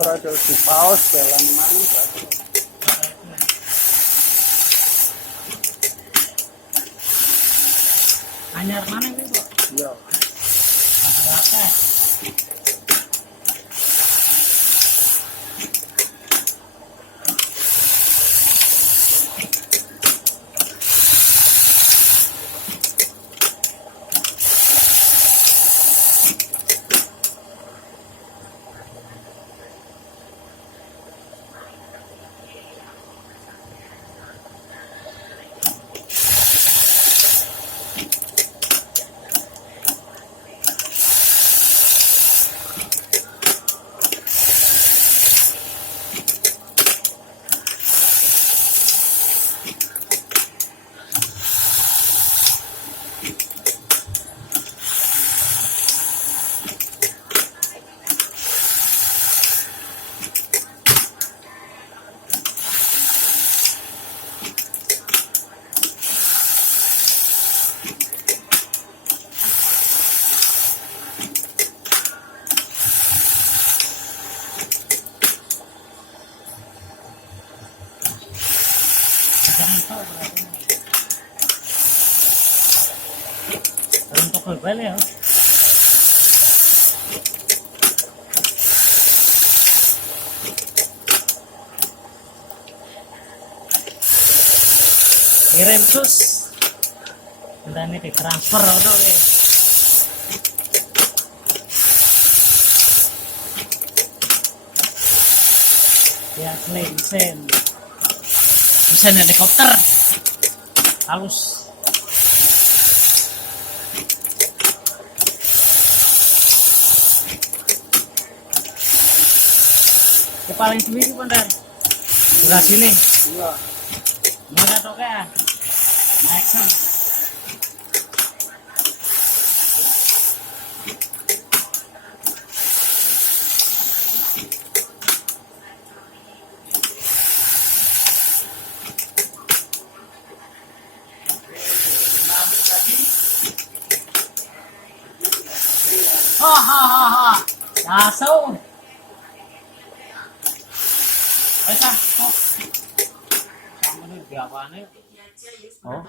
ora do di paus jalan mana berarti. Anyar mana itu, Pak? Iya. Rata-rata. Untuk kembali ya. Kirim sus. Entah ini ditransfer atau ya. Ya mesin helikopter halus. Yang paling tinggi Pandar beras ini. Iya. Mana toke? Naik sam. Ha. Langsung. Wes ah, kok. Sama nih biapane. Oh.